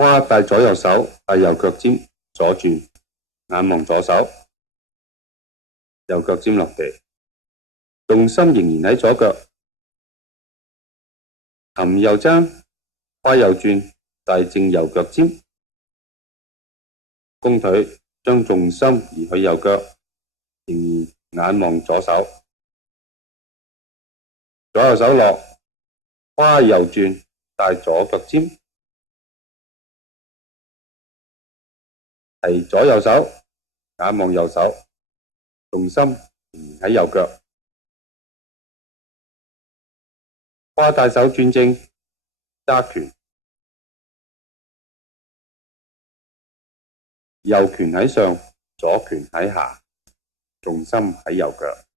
跨帶左右手，帶右腳尖，左轉，眼望左手，右腳尖落地，重心仍然喺左腳，含右踭，跨右轉，帶正右腳尖，弓腿將重心移去右腳，仍然眼望左手，左右手落，跨右轉，帶左腳尖，提左右手，眼望右手，重心仍然喺右腳，跨帶手轉正，揸拳，右拳喺上，左拳喺下，重心喺右腳。